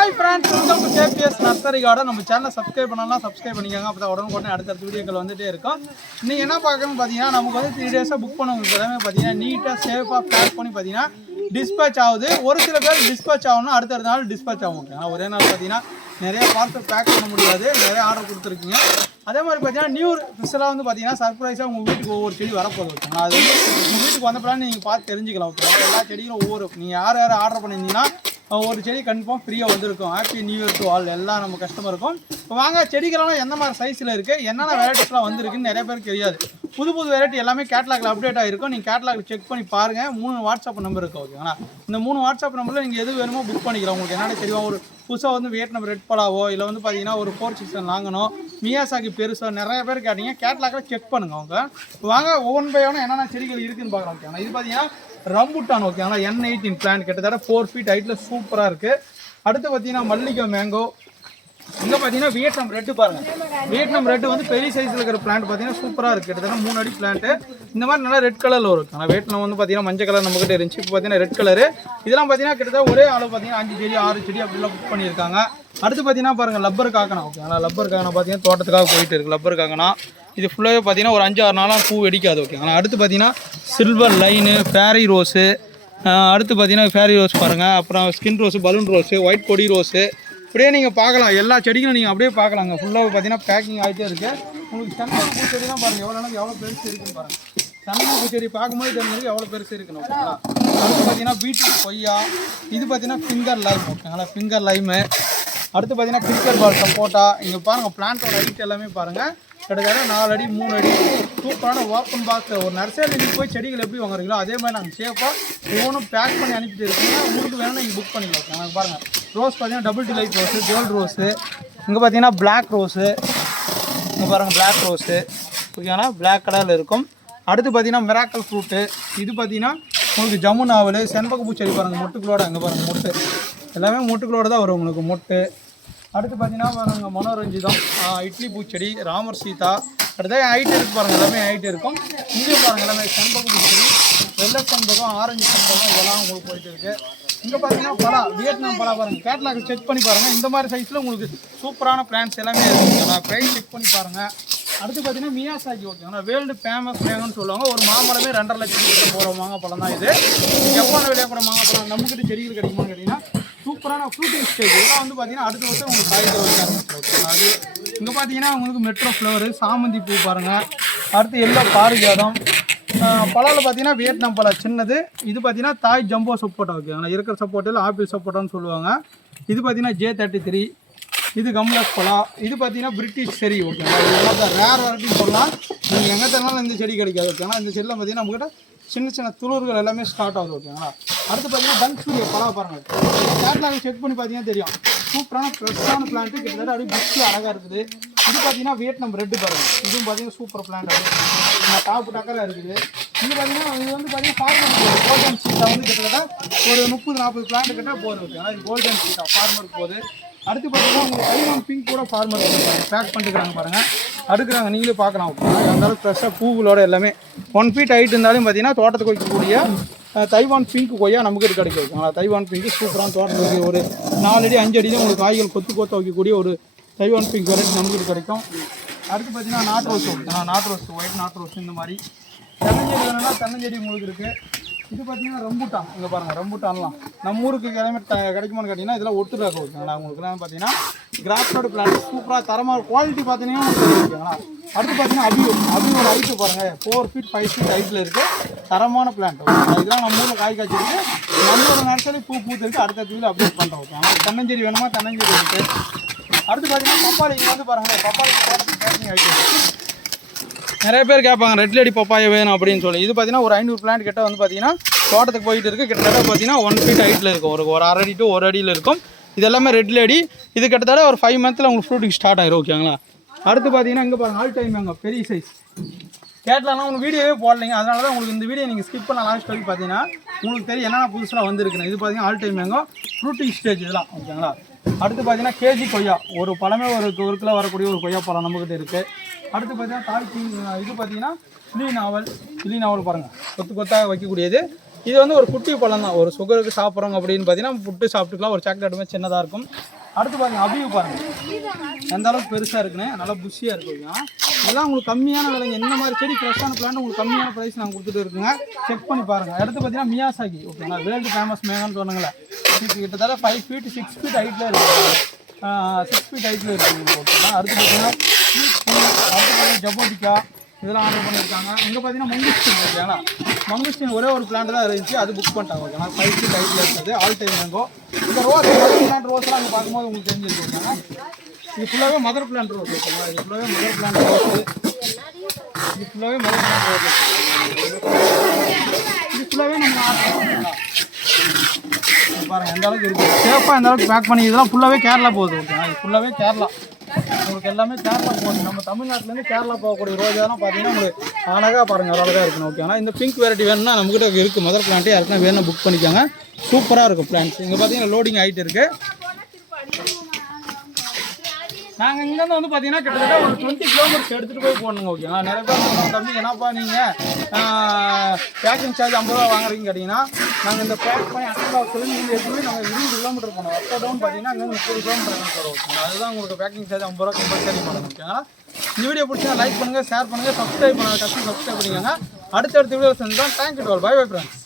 Hi friends welcome to KPS nursery garden நம்ம சேனலை subscribe பண்ணலாம் சப்ஸ்கிரைப் பண்ணிக்கோங்க. அப்போ தான் உடனுக்குடனே அடுத்தடுத்த வீடியோக்கள் வந்துட்டே இருக்கும். நீங்கள் என்ன பார்க்கணும் பார்த்தீங்கன்னா நமக்கு வந்து த்ரீ டேஸாக புக் பண்ணவங்களுக்கு எல்லாமே பார்த்தீங்கன்னா நீட்டாக சேஃபாக பேக் பண்ணி பார்த்தீங்கன்னா டிஸ்பேச் ஆகுது. ஒரு சில பேர் டிஸ்பேச் ஆகணும் அடுத்தடுத்த நாள் டிஸ்பேச் ஆகும். ஓகே ஒரே நாள் பார்த்தீங்கன்னா நிறைய பார்சல் பேக் பண்ண முடியாது. நிறைய ஆர்டர் கொடுத்துருக்கீங்க. அதே மாதிரி பார்த்தீங்கன்னா நியூ ஸ்பெஷலாக வந்து பார்த்தீங்கன்னா சர்ப்ரைஸாக உங்கள் வீட்டுக்கு ஒவ்வொரு செடி வரப்போகுது. ஓகேங்களா அது வந்து உங்கள் வீட்டுக்கு வந்த நீங்கள் பார்த்து தெரிஞ்சுக்கலாம். ஓகேங்களா எல்லா செடிகளும் ஒவ்வொரு நீங்கள் யார் யார் ஆர்டர் பண்ணியிருந்தீங்கன்னா ஒரு செடி கன்ஃபார்ம் ஃப்ரீயாக வந்திருக்கும். Happy new year to all எல்லாம் நம்ம கஸ்டமருக்கும் இப்போ வாங்க செடிகளெல்லாம் எந்த மாதிரி சைஸில் இருக்குது என்னென்ன வெரைட்டிஸ்லாம் வந்திருக்குன்னு நிறைய பேருக்கு தெரியாது. புது புது வெரைட்டி எல்லாமே கேட்லாகில் அப்டேட் ஆகிருக்கும் நீங்கள் கேட்லாகில் செக் பண்ணி பாருங்கள் மூணு வாட்ஸ்அப் நம்பர் இருக்குது ஓகேங்களா இந்த மூணு வாட்ஸ்அப் நம்பரில் நீங்கள் எது வேணுமோ புக் பண்ணிக்கலாம். உங்களுக்கு என்னென்ன தெரியும்? ஒரு புதுசாக வந்து வியட்நாம் ரெட் பலாவோ இல்லை வந்து பார்த்தீங்கன்னா ஒரு ஃபோர் சிக்ஸன் வாங்கணும். மியாசாக்கி பெருசோ நிறைய பேர் கேட்டீங்க. கேட்லாகில் செக் பண்ணுங்க அவங்க வாங்க ஒவ்வொன் பை ஒன்று என்னென்ன செடிகள் இருக்குதுன்னு பார்க்குறோம் ஓகேங்களா இது பார்த்தீங்கன்னா ரம்புட்டான் ஆனால் என் எயிட்டின் பிளான் கிட்டத்தட்ட ஃபோர் ஃபீட் ஹைட்டில் சூப்பராக இருக்குது அடுத்து பார்த்தீங்கன்னா மல்லிகை மேங்கோ இங்கே பார்த்தீங்கன்னா வியட்நாம் ரெட்டு பாருங்கள் வியட்நாம் ரெட்டு வந்து பெரிய சைஸில் இருக்கிற பிளான்ட் பார்த்தீங்கன்னா சூப்பராக இருக்குது கிட்டத்தட்ட மூணு அடி பிளான்ட்டு இந்த மாதிரி நல்லா ரெட் கலரில் வரும். ஆனால் வியட்நாம் வந்து பார்த்தீங்கன்னா மஞ்சள் கலர் நம்மகிட்ட இருந்துச்சு. இப்போ பார்த்தீங்கன்னா ரெட் கலரு இதெல்லாம் பார்த்தீங்கன்னா கிட்டத்தட்ட ஒரே அளவு பார்த்தீங்கன்னா அஞ்சு செடி ஆறு செடி அப்படிலாம் புக் பண்ணியிருக்காங்க. அடுத்து பார்த்தீங்கன்னா பாருங்கள் லப்பர் காக்கணும் ஆனால் லப்பர் காக்கணும் பார்த்தீங்கன்னா தோட்டத்துக்காக போயிட்டு இருக்குது லப்பர் காக்கணும் இது ஃபுல்லாகவே பார்த்தீங்கன்னா ஒரு அஞ்சு ஆறு நாளாக பூ வெடிக்காது ஆனால் அடுத்து பார்த்தீங்கன்னா சில்வர் லைனு ஃபேரி ரோஸு அடுத்து பார்த்தீங்கன்னா ஃபேரி ரோஸ் பாருங்கள் அப்புறம் skin rose balloon rose white கொடி ரோஸு இப்படியே நீங்கள் பார்க்கலாம். எல்லா செடிகளும் நீங்கள் அப்படியே பார்க்கலாங்க. ஃபுல்லாக பார்த்தீங்கன்னா பேக்கிங் ஆகிட்டே இருக்குது உங்களுக்கு சந்தன பூச்செடி தான் பாருங்கள் எவ்வளோ நாளைக்கு எவ்வளோ பெருசு இருக்குன்னு பாருங்கள் சந்தன பூச்செடி பார்க்கும்போது தெரிஞ்சது எவ்வளோ பெருசு இருக்குன்னு ஓகேங்களா அடுத்து பார்த்தீங்கன்னா பீட்ரூட் கொய்யா. இது பார்த்தீங்கன்னா ஃபிங்கர் லைம் ஓகேங்களா ஃபிங்கர் லைமு அடுத்து பார்த்தீங்கன்னா ஃபிங்கர் பால் சப்போட்டா. இங்கே பாருங்கள் பிளான்ட்டோட ஹைட் எல்லாமே பாருங்கள் கிட்டத்தட்ட நாலு அடி மூணு அடி. சூப்பரான ஓப்பன் பாக்ஸ் ஒரு நர்சரியில் நீங்கள் போய் செடிகள் எப்படி வாங்குறீங்களோ அதே மாதிரி நாங்கள் சேஃபாக ஒவ்வொன்றும் பேக் பண்ணி அனுப்பிட்டு இருக்கீங்கன்னா உங்களுக்கு வேணும் நீங்கள் புக் பண்ணிக்கலாம். நாங்கள் பாருங்கள் ரோஸ் பார்த்தீங்கன்னா double delight rose gold rose இங்கே பார்த்தீங்கன்னா பிளாக் ரோஸு இங்கே பாருங்கள் பிளாக் ரோஸு ஓகேங்களா பிளாக் கலரில் இருக்கும். அடுத்து பார்த்தீங்கன்னா மிராக்கல் ஃப்ரூட்டு இது பார்த்தீங்கன்னா உங்களுக்கு ஜம்மு நாவல் செண்பக பூச்செடி பாருங்கள் மொட்டுக்களோட அங்கே பாருங்கள் மொட்டு. எல்லாமே மொட்டுக்களோட தான் வரும் உங்களுக்கு மொட்டு. அடுத்து பார்த்தீங்கன்னா பாருங்கள் மனோரஞ்சிதம் இட்லி பூச்செடி ராமர் சீதா. அடுத்த ஹைட் இருக்கு பாருங்கள் எல்லாமே ஹைட் இருக்கும். இங்கேயும் பாருங்கள் எல்லாமே செம்பகம் பூச்செடி வெள்ளை செம்பகம் ஆரஞ்சு செம்பகம் இதெல்லாம் உங்களுக்கு போயிட்டு இருக்கு. இங்கே பார்த்தீங்கன்னா பலா வியட்நாம் பலா பாருங்கள் கேட்லாக் செக் பண்ணி பாருங்கள் இந்த மாதிரி சைஸில் உங்களுக்கு சூப்பரான பிளான்ஸ் எல்லாமே இருக்குங்க ப்ரைஸ் செக் பண்ணி பாருங்கள் அடுத்து பார்த்தீங்கன்னா மியாசாக்கி ஓகேங்களா வேர்ல்டு ஃபேமஸ் மேகம்னு சொல்லுவாங்க. ஒரு மாமரமே ரெண்டரை லட்சம் கிட்ட போகிற மாங்காப்பழம் தான் இது ஜப்பான் விளையா கூட மாங்காப்பழம் நம்மக்கிட்ட செடிகள் கிடைக்குமான்னு கேட்டிங்கன்னா சூப்பரான ஃப்ரூட்டிங் ஸ்டேஜ் இதெல்லாம் வந்து பார்த்தீங்கன்னா அடுத்த வருஷம் உங்களுக்கு காய்கறி வைக்க ஆரம்பிச்சிடும். அது இங்கே பார்த்தீங்கன்னா உங்களுக்கு மெட்ரோ ஃப்ளவரு சாமந்தி பூ பாருங்கள் அடுத்து எல்லோ பாரிஜாதம். பழத்தில் பார்த்தீங்கன்னா வியட்நாம் பழம் சின்னது. இது பார்த்தீங்கன்னா தாய் ஜம்போ சப்போட்டா ஓகேங்களா இருக்கிற சப்போட்டில் ஆப்பிள் சப்போட்டான்னு சொல்லுவாங்க. இது பார்த்தீங்கன்னா ஜே தேர்ட்டி த்ரீ இது கம்லஸ் பழம் இது பார்த்தீங்கன்னா பிரிட்டிஷ் செரி ஓகேங்களா இது ரேர் வெரைட்டின்னு சொல்லலாம். நீங்கள் எங்கே தரனாலும் இந்த செடி கிடைக்காது ஓகேங்களா இந்த செடியில் பார்த்தீங்கன்னா நம்மக்கிட்ட சின்ன சின்ன துளிர்கள் எல்லாமே ஸ்டார்ட் ஆகுது ஓகேங்களா அடுத்து பார்த்தீங்கன்னா டங் சூரிய பழம் பாருங்கள் கேட்லாக் செக் பண்ணி பார்த்தீங்கன்னா தெரியும். சூப்பரான ஃப்ரெஷ்ஷான பிளான்ட்டு கிட்டத்தட்ட அப்படியே புஷ்ஷு அழகாக இருக்குது. இது பார்த்தீங்கன்னா வியட்நாம் ரெட்டு பாருங்கள் இதுவும் பார்த்தீங்கன்னா சூப்பர் பிளான்ட் அது டாப்பு டக்கராக இருக்குது. இது பார்த்தீங்கன்னா இது வந்து பார்த்தீங்கன்னா ஃபார்மர் கோல்டன் சீட்டா வந்து கிட்டத்தட்ட ஒரு முப்பது நாற்பது பிளான்ட் கிட்ட போகுது. ஆனால் இது கோல்டன் சீட்டா ஃபார்மருக்கு போகுது. அடுத்து பார்த்தீங்கன்னா உங்களுக்கு தைவான் பிங்க் கூட ஃபார்மர் பேக் பண்ணிக்கிறாங்க பாருங்கள் அடுக்குறாங்க. நீங்களே பார்க்கலாம். இருந்தாலும் ஃப்ரெஷ்ஷாக பூகளோட எல்லாமே. ஒன் ஃபீட் ஹைட் இருந்தாலும் பார்த்தீங்கன்னா தோட்டத்துக்கு வைக்கக்கூடிய தைவான் பிங்க் கொய்யா நமக்கு கிடைக்கும். ஓகேங்களா தைவான் பிங்க் சூப்பரான தோட்டம் இருக்குது ஒரு நாலு அடி அஞ்சு அடியில் உங்களுக்கு காய்கள் கொத்து கொத்த வைக்கக்கூடிய ஒரு தைவான் பிங்க் வெரைட்டி நமக்கு கிடைக்கும். அடுத்து பார்த்தீங்கன்னா நாட் ரோஸ் ஓகேங்களா knot rose white knot rose இந்த மாதிரி. தென்னஞ்செடி வேணும்னா தென்னஞ்செடி உங்களுக்கு இருக்குது இது பார்த்தீங்கன்னா ரம்புட்டான். இங்கே பாருங்கள் ரம்புட்டான்லாம். நம்ம ஊருக்கு கிளம்பி கிடைக்குமான்னு கேட்டிங்கன்னா இதெல்லாம் ஒட்டுறாக்க ஓகேங்களா உங்களுக்குலாம் பார்த்தீங்கன்னா கிராஃப்டோட பிளான் சூப்பராக தரமாக குவாலிட்டி பார்த்தீங்கன்னா ஓகேங்களா அடுத்து பார்த்தீங்கன்னா அபியோ அபியோட ஹைட்டு பாருங்கள் ஃபோர் ஃபீட் ஃபைவ் ஃபீட் ஹைட்டில் இருக்குது தரமான பிளான்ட் இதெல்லாம் நம்ம ஊரில் காய் காய்ச்சிருக்கு. நம்மளோட நர்சரி பூ பூத்துருக்கு. அடுத்த தீவில் அப்டேட் பண்ணுறோம் ஓகே தென்னஞ்செடி வேணுமா? தென்னஞ்செடி இருக்குது அடுத்து பார்த்தீங்கன்னா பப்பாளி இங்கே வந்து பாருங்கள் பப்பாளி பேக்கிங் ஆகிட்டு நிறைய பேர் கேட்பாங்க ரெட் லேடி பப்பாய வேணும்? அப்படின்னு சொல்லி. இது பார்த்தீங்கன்னா ஒரு ஐநூறு பிளான்ட் கிட்ட வந்து பார்த்தீங்கன்னா தோட்டத்துக்கு போயிட்டு இருக்கு. கிட்டத்தட்ட பார்த்தீங்கன்னா ஒன் ஃபீட் ஹைட்டில் இருக்கும். ஒரு ஒரு அரை அடி டு ஒரு அடியில் இருக்கும். இது எல்லாமே ரெட் லேடி இது கிட்டத்தட்ட ஒரு ஃபைவ் மந்த்தில் உங்களுக்கு ஃப்ரூட்டிங் ஸ்டார்ட் ஆயிரும் ஓகேங்களா? அடுத்து பார்த்தீங்கன்னா இங்கே பாருங்க ஆல் டைம் அங்கே பெரிய சைஸ் கேட்டலாம் உங்களுக்கு வீடியோவே போடலைங்க. அதனால தான் உங்களுக்கு இந்த வீடியோ நீங்கள் ஸ்கிப் பண்ண லாஸ்ட் வரைக்கும் பார்த்தீங்கன்னா உங்களுக்கு தெரியும் என்னென்ன புதுசாக வந்திருக்குன்னு. இது பார்த்தீங்கன்னா all time mango fruiting stage இதெல்லாம் ஓகேங்களா அடுத்து பார்த்தீங்கன்னா கேஜி கொய்யா. ஒரு பழமே ஒரு ஒரு கிலோ வரக்கூடிய ஒரு கொய்யா பழம் நம்மக்கிட்ட இருக்குது அடுத்து பார்த்தீங்கன்னா தாய் இது பார்த்தீங்கன்னா கிளி நாவல். கிளி நாவல் பாருங்கள் கொத்து கொத்தாக வைக்கக்கூடியது. இது வந்து ஒரு குட்டி பழம் தான் ஒரு சுகருக்கு சாப்பிட்றோங்க அப்படின்னு பார்த்தீங்கன்னா புட்டு சாப்பிட்டுக்கலாம். ஒரு சாக்லேட்டுமே சின்னதாக இருக்கும். அடுத்து பாருங்க அபியூ பாருங்க. எந்த அளவுக்கு பெருசாக இருக்குன்னு நல்லா புஷியாக இருக்கு இதெல்லாம் உங்களுக்கு கம்மியான விலைங்க. என்ன மாதிரி செடி ஃப்ரெஷ்ஷான பிளான்ட் உங்களுக்கு கம்மியான ப்ரைஸ் நாங்கள் கொடுத்துட்டு இருக்குங்க. செக் பண்ணி பாருங்க. அடுத்து பார்த்தீங்கன்னா மியாசாகி ஓகேங்களா வேர்ல்டு ஃபேமஸ் மேகான்னு சொன்னாங்களே கிட்டத்தட்ட ஃபைவ் ஃபீட் சிக்ஸ் ஃபீட் ஹைட்டில் இருக்கு. சிக்ஸ் ஃபீட் ஹைட்டில் இருக்குது ஓகேங்களா அடுத்து பார்த்தீங்கன்னா அடுத்து பார்த்தீங்கன்னா ஜபோட்டிக்கா இதெல்லாம் ஆர்டர் பண்ணியிருக்காங்க. இங்கே பார்த்தீங்கன்னா மங்குஸ்டின் ஓகேங்களா மங்குஸ்டின் ஒரே ஒரு பிளான்ட் தான் இருந்துச்சு. அது புக் பண்ணிட்டாங்க ஓகேங்களா ஃபைவ் ஃபீட் ஹைட்டில் இருக்குது ஆல் டைம் மேங்கோ இந்த ரோஸ் பிளான்ட் ரோஸ்லாம் அங்கே பார்க்கும்போது உங்களுக்கு தெரிஞ்சிருக்கு இது ஃபுல்லாகவே மதர் பிளான்ட் ரோஸ் ஓகேங்களா இது ஃபுல்லாகவே மதர் பிளான்ட் ரோஸ் இது ஃபுல்லாகவே மதர் பிளான்ட் ரோஸ் இது ஃபுல்லாகவே நம்ம பாருங்கள் எந்த அளவுக்கு இருக்கு. சேஃபாக எந்த அளவுக்கு பேக் பண்ணி இதெல்லாம் ஃபுல்லாகவே கேரளா போகுது ஓகேங்களா இது ஃபுல்லாகவே கேரளா. உங்களுக்கு எல்லாமே கேரளா போகுது நம்ம தமிழ்நாட்டிலேருந்து கேரளா போகக்கூடிய ரோஜாலாம் பார்த்தீங்கன்னா உங்களுக்கு அழகாக பாருங்கள் அழகாக இருக்கணும் ஆனால் இந்த பிங்க் வெரைட்டி வேணும்னா நம்மகிட்ட இருக்குது மதர் பிளான்ட்டே யாருக்குன்னா வேணும் புக் பண்ணிக்கோங்க. சூப்பராக இருக்கும் பிளான்ஸ் இங்கே பார்த்தீங்கன்னா லோடிங் ஆகிட்டு இருக்குது நாங்கள் இங்கேருந்து வந்து பார்த்தீங்கன்னா கிட்டத்தட்ட ஒரு டுவெண்ட்டி கிலோமீட்டர்ஸ் எடுத்துகிட்டு போய் போடணுங்க ஓகேங்களா நிறைய பேர் சொல்லுவாங்க தம்பி என்னப்பா நீங்கள் பேக்கிங் சார்ஜ் ஐம்பது ரூபா வாங்குறீங்க கேட்டிங்கன்னா நாங்கள் இந்த பேக் பண்ணி அண்ட் பாக்ஸில் நீங்கள் எப்படி நாங்கள் இருபது கிலோமீட்டர் போனோம் அப் டவுன் பார்த்தீங்கன்னா அங்கே முப்பது கிலோமீட்டர் வரும் ஓகேங்களா அதுதான் உங்களுக்கு பேக்கிங் சார்ஜ் ஐம்பது ரூபா கம்பல்சரி பண்ணணும் ஓகேங்களா இந்த வீடியோ பிடிச்சா லைக் பண்ணுங்கள் ஷேர் பண்ணுங்கள் சப்ஸ்கிரைப் பண்ணுங்கள் கஷ்டம் சப்ஸ்கிரைப் பண்ணிக்கோங்க அடுத்தடுத்த வீடியோ செஞ்சோம் தேங்க்யூ டுவல் பை பை ஃப்ரெண்ட்ஸ்